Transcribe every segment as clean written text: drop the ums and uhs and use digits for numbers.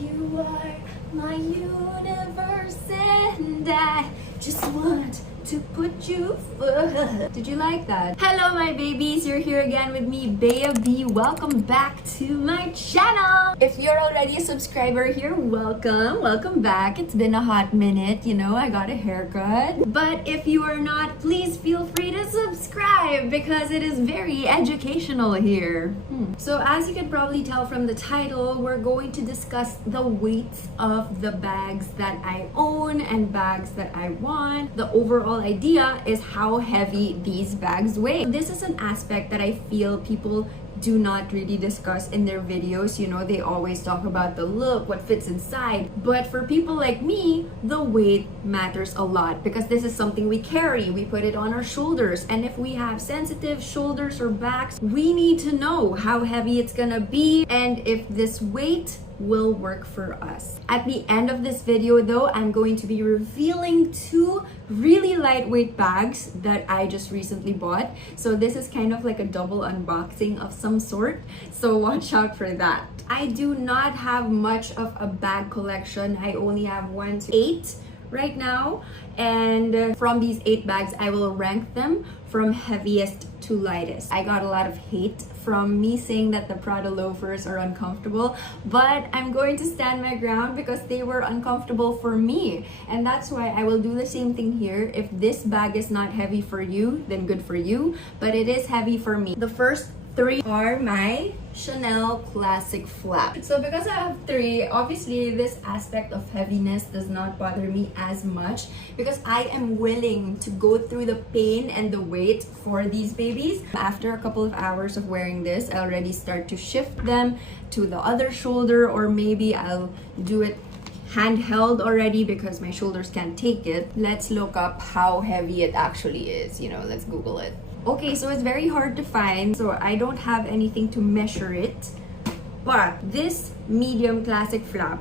You are my universe and I just want to put you first. Did you like that? Hello my babies, you're here again with me, Bea B. Welcome back to my channel. If you're already a subscriber here, welcome back. It's been a hot minute, you know, I got a haircut. But if you are not, please feel free to subscribe because it is very educational here. So as you can probably tell from the title, we're going to discuss the weights of the bags that I own and bags that I want. The overall idea is how heavy these bags weigh. This is an aspect that I feel people do not really discuss in their videos. You know, they always talk about the look, what fits inside. But for people like me, the weight matters a lot because this is something we carry. We put it on our shoulders. And if we have sensitive shoulders or backs, we need to know how heavy it's gonna be and if this weight will work for us. At the end of this video though, I'm going to be revealing two really lightweight bags that I just recently bought. So this is kind of like a double unboxing of some sort. So watch out for that. I do not have much of a bag collection. I only have 1 to 8 right now. And from these 8 bags, I will rank them from heaviest to lightest. I got a lot of hate from me saying that the Prada loafers are uncomfortable, but I'm going to stand my ground because they were uncomfortable for me. And that's why I will do the same thing here. If this bag is not heavy for you, then good for you, but it is heavy for me. The first 3 are my Chanel Classic Flap. So because I have 3, obviously this aspect of heaviness does not bother me as much because I am willing to go through the pain and the weight for these babies. After a couple of hours of wearing this, I already start to shift them to the other shoulder, or maybe I'll do it handheld already because my shoulders can't take it. Let's look up how heavy it actually is. You know, let's Google it. Okay, so it's very hard to find, so I don't have anything to measure it. But this medium classic flap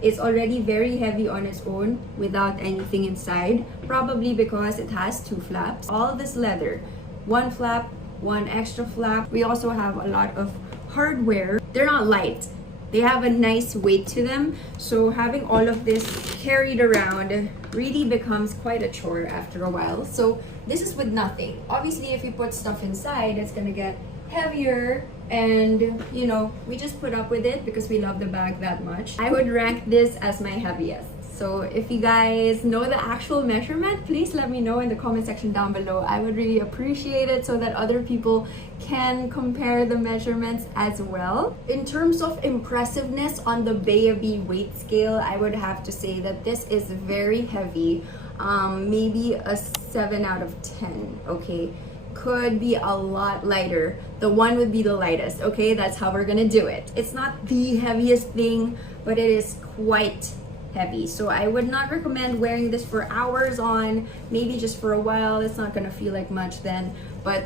is already very heavy on its own without anything inside, probably because it has 2 flaps. All this leather, 1 flap, 1 extra flap. We also have a lot of hardware. They're not light. They have a nice weight to them, so having all of this carried around really becomes quite a chore after a while. So this is with nothing. Obviously, if you put stuff inside, it's gonna get heavier, and you know, we just put up with it because we love the bag that much. I would rank this as my heaviest. So if you guys know the actual measurement, please let me know in the comment section down below. I would really appreciate it so that other people can compare the measurements as well. In terms of impressiveness on the Bea B weight scale, I would have to say that this is very heavy. Maybe a 7 out of 10, okay? Could be a lot lighter. The 1 would be the lightest, okay? That's how we're gonna do it. It's not the heaviest thing, but it is quite heavy. So I would not recommend wearing this for hours on, maybe just for a while. It's not gonna feel like much then, but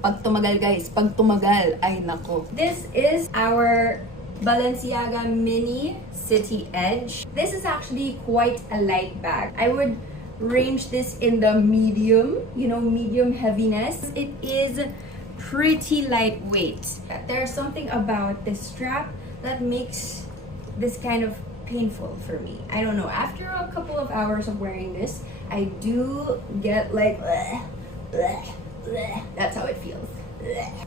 pag tumagal guys, pag tumagal, ay nako. This is our Balenciaga Mini City Edge. This is actually quite a light bag. I would range this in the medium, you know, medium heaviness. It is pretty lightweight. There's something about the strap that makes this kind of painful for me. I don't know, after a couple of hours of wearing this, I do get like that's how it feels.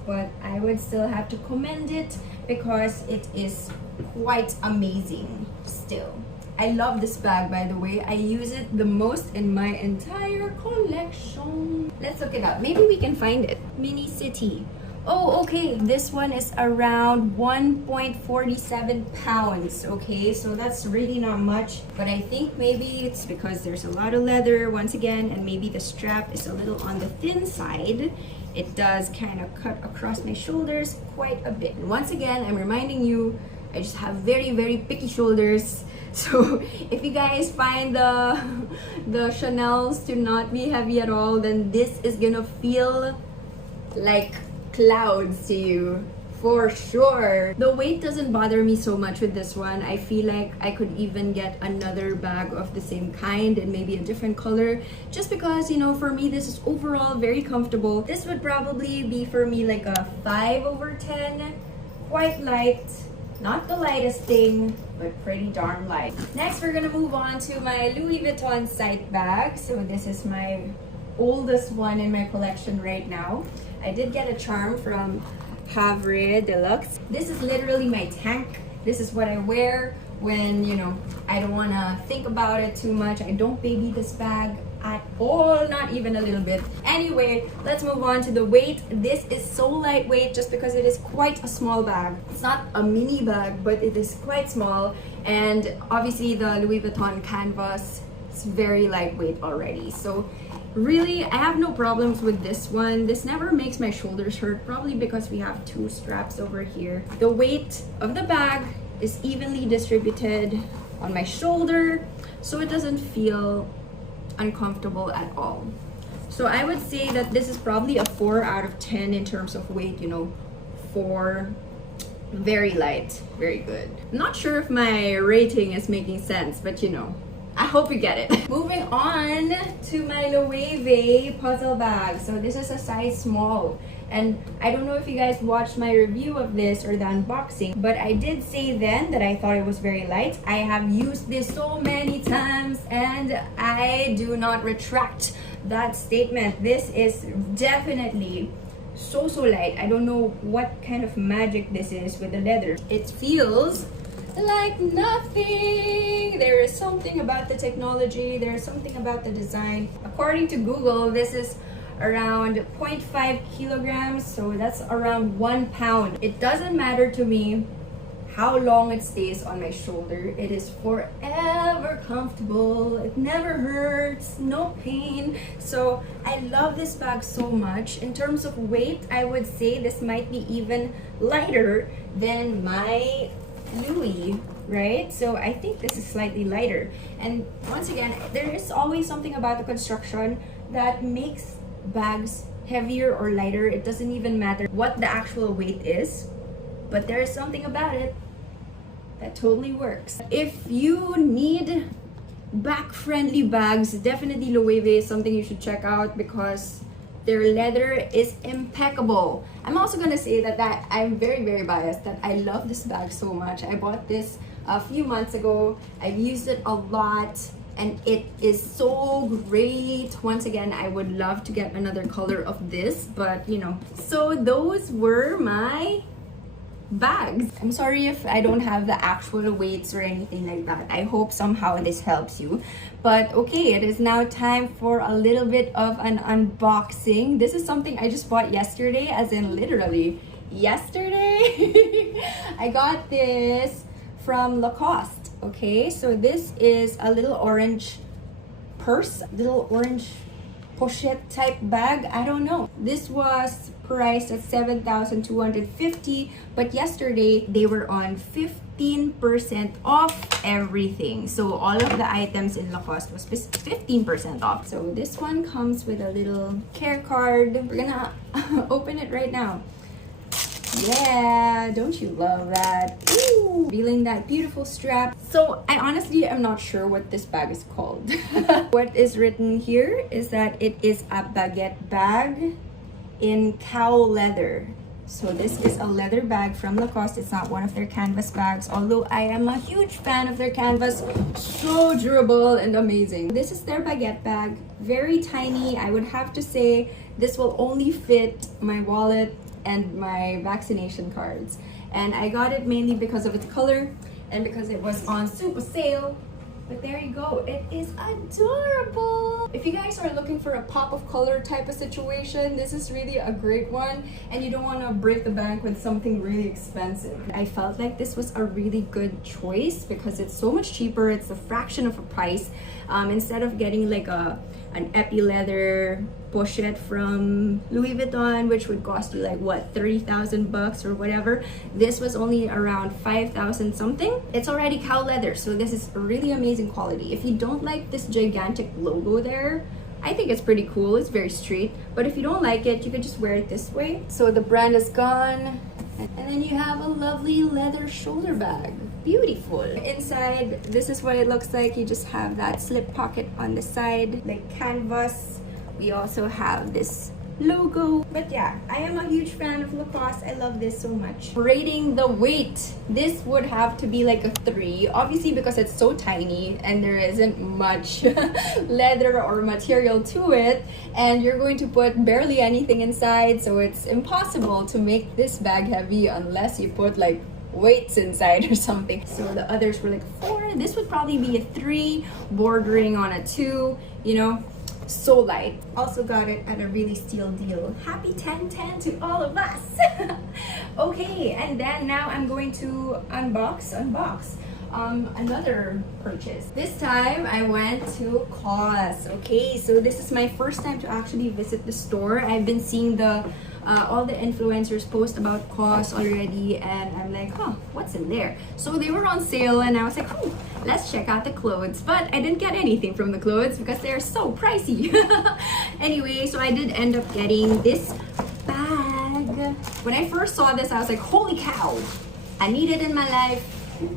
But I would still have to commend it because it is quite amazing still. I love this bag, by the way. I use it the most in my entire collection. Let's look it up. Maybe we can find it. Mini City. Oh, okay. This one is around 1.47 pounds. Okay, so that's really not much. But I think maybe it's because there's a lot of leather once again, and maybe the strap is a little on the thin side. It does kind of cut across my shoulders quite a bit. And once again, I'm reminding you, I just have very, very picky shoulders. So if you guys find the Chanels to not be heavy at all, then this is gonna feel like clouds to you for sure. The weight doesn't bother me so much with this one. I feel like I could even get another bag of the same kind and maybe a different color, just because, you know, for me this is overall very comfortable. This would probably be for me like a 5/10, quite light, Not the lightest thing, but pretty darn light. Next, we're gonna move on to my Louis Vuitton side bag. So this is my oldest one in my collection right now. I did get a charm from Havre Deluxe. This is literally my tank. This is what I wear when, you know, I don't want to think about it too much. I don't baby this bag at all, not even a little bit. Anyway, let's move on to the weight. This is so lightweight just because it is quite a small bag. It's not a mini bag, but it is quite small. And obviously the Louis Vuitton canvas is very lightweight already. So really, I have no problems with this one. This never makes my shoulders hurt, probably because we have two straps over here. The weight of the bag is evenly distributed on my shoulder, so it doesn't feel uncomfortable at all. So I would say that this is probably a 4 out of 10 in terms of weight, you know, 4. Very light, very good. I'm not sure if my rating is making sense, but you know, I hope you get it. Moving on to my Loewe puzzle bag. So this is a size small. And I don't know if you guys watched my review of this or the unboxing, but I did say then that I thought it was very light. I have used this so many times and I do not retract that statement. This is definitely so light. I don't know what kind of magic this is with the leather. It feels like nothing. There is something about the technology, there is something about the design. According to Google, this is around 0.5 kilograms, so that's around 1 pound. It doesn't matter to me how long it stays on my shoulder. It is forever comfortable. It never hurts, no pain. So I love this bag so much. In terms of weight, I would say this might be even lighter than my Louis, right? So I think this is slightly lighter. And once again, there is always something about the construction that makes bags heavier or lighter. It doesn't even matter what the actual weight is, but there is something about it that totally works. If you need back-friendly bags, definitely Loewe is something you should check out because their leather is impeccable. I'm also gonna say that I'm very biased, that I love this bag so much. I bought this a few months ago. I've used it a lot and it is so great. Once again, I would love to get another color of this, but you know. So those were my bags. I'm sorry if I don't have the actual weights or anything like that. I hope somehow this helps you. But okay, it is now time for a little bit of an unboxing. This is something I just bought yesterday, as in literally yesterday. I got this from Lacoste. Okay, so this is a little orange purse, little orange pochette type bag. I don't know. This was priced at 7,250, but yesterday they were on 15% off everything. So all of the items in Lacoste was 15% off. So this one comes with a little care card. We're gonna open it right now. Yeah, don't you love that? Ooh, feeling that beautiful strap. So I honestly am not sure what this bag is called. What is written here is that it is a baguette bag in cow leather. So this is a leather bag from Lacoste. It's not one of their canvas bags, although I am a huge fan of their canvas. So durable and amazing. This is their baguette bag. Very tiny. I would have to say this will only fit my wallet and my vaccination cards. And I got it mainly because of its color and because it was on super sale. But there you go, it is adorable. If you guys are looking for a pop of color type of situation, this is really a great one, and you don't want to break the bank with something really expensive. I felt like this was a really good choice because it's so much cheaper. It's a fraction of a price. Instead of getting like an epi leather pochette from Louis Vuitton, which would cost you like what, 30,000 bucks or whatever, this was only around 5,000 something. It's already cow leather, so this is really amazing quality. If you don't like this gigantic logo there, I think it's pretty cool. It's very straight, but if you don't like it, you can just wear it this way. So the brand is gone, and then you have a lovely leather shoulder bag. Beautiful. Inside, this is what it looks like. You just have that slip pocket on the side, like canvas. We also have this logo. But yeah, I am a huge fan of Lacoste. I love this so much. Rating the weight, this would have to be like a 3, obviously, because it's so tiny and there isn't much leather or material to it, and you're going to put barely anything inside, so it's impossible to make this bag heavy unless you put like weights inside or something. So the others were like 4. This would probably be a 3 bordering on a 2, you know. So light. Also got it at a really steal deal. Happy 10/10 to all of us. Okay, and then now I'm going to unbox another purchase. This time I went to COS. Okay, so this is my first time to actually visit the store. I've been seeing the all the influencers post about COS already, and I'm like, huh, what's in there? So they were on sale, and I was like, oh, let's check out the clothes. But I didn't get anything from the clothes because they're so pricey. Anyway, so I did end up getting this bag. When I first saw this, I was like, holy cow, I need it in my life,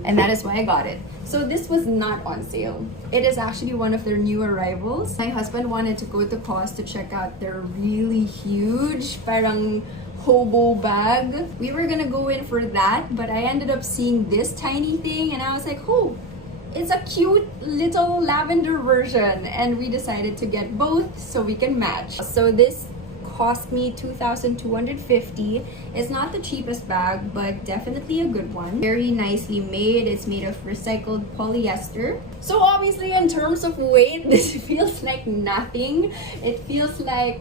and that is why I got it. So this was not on sale. It is actually one of their new arrivals. My husband wanted to go to COS to check out their really huge parang hobo bag. We were gonna go in for that, but I ended up seeing this tiny thing and I was like, oh, it's a cute little lavender version, and we decided to get both so we can match. So this cost me $2,250. It's not the cheapest bag, but definitely a good one. Very nicely made. It's made of recycled polyester. So obviously in terms of weight, this feels like nothing. It feels like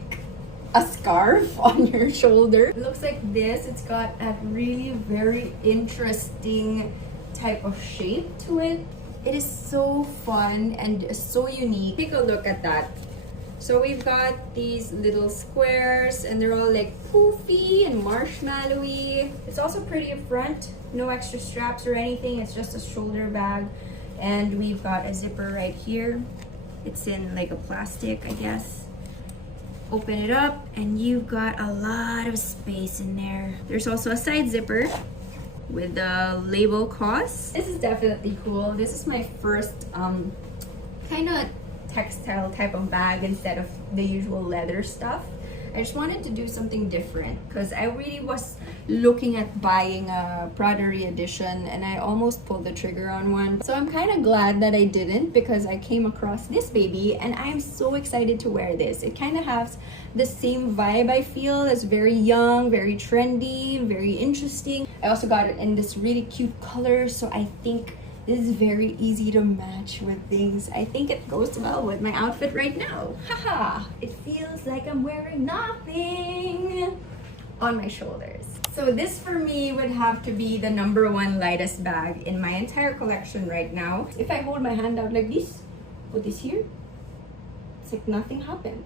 a scarf on your shoulder. It looks like this. It's got a really very interesting type of shape to it. It is so fun and so unique. Take a look at that. So we've got these little squares and they're all like poofy and marshmallowy. It's also pretty up front, no extra straps or anything. It's just a shoulder bag. And we've got a zipper right here. It's in like a plastic, I guess. Open it up and you've got a lot of space in there. There's also a side zipper with the label COS. This is definitely cool. This is my first kind of textile type of bag instead of the usual leather stuff. I just wanted to do something different because I really was looking at buying a Praderie edition and I almost pulled the trigger on one. So I'm kind of glad that I didn't, because I came across this baby and I'm so excited to wear this. It kind of has the same vibe, I feel. It's very young, very trendy, very interesting. I also got it in this really cute color, so I think this is very easy to match with things. I think it goes well with my outfit right now. Haha! It feels like I'm wearing nothing on my shoulders. So this for me would have to be the #1 lightest bag in my entire collection right now. If I hold my hand out like this, put this here, it's like nothing happened.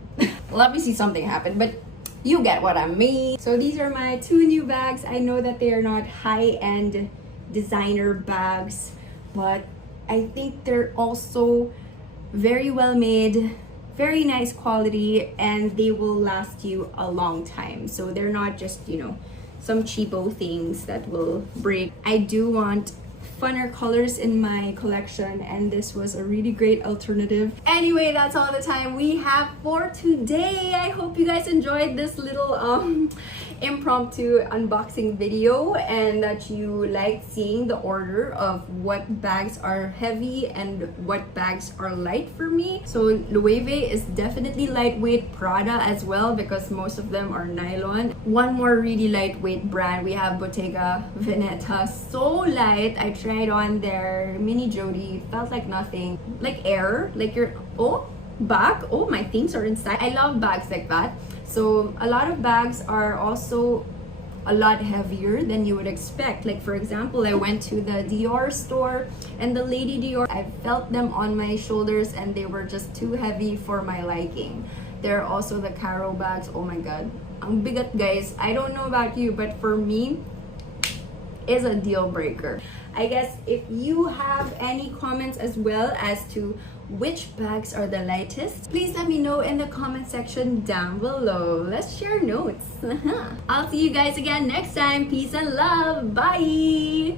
Well, obviously something happened, but you get what I mean. So these are my 2 new bags. I know that they are not high-end designer bags, but I think they're also very well made, very nice quality, and they will last you a long time. So they're not just, you know, some cheapo things that will break. I do want funner colors in my collection, and this was a really great alternative. Anyway, that's all the time we have for today. I hope you guys enjoyed this little impromptu unboxing video and that you liked seeing the order of what bags are heavy and what bags are light for me. So Loewe is definitely lightweight, Prada as well, because most of them are nylon. One more really lightweight brand, we have Bottega Veneta. So light. I tried on their mini Jody, felt like nothing, like air, like your bag, my things are inside. I love bags like that. So a lot of bags are also a lot heavier than you would expect. Like for example, I went to the Dior store and the Lady Dior, I felt them on my shoulders and they were just too heavy for my liking. There are also the Caro bags. Oh my god, ang bigat guys. I don't know about you, but for me, is a deal breaker. I guess if you have any comments as well as to which bags are the lightest, please let me know in the comment section down below. Let's share notes. I'll see you guys again next time. Peace and love. Bye.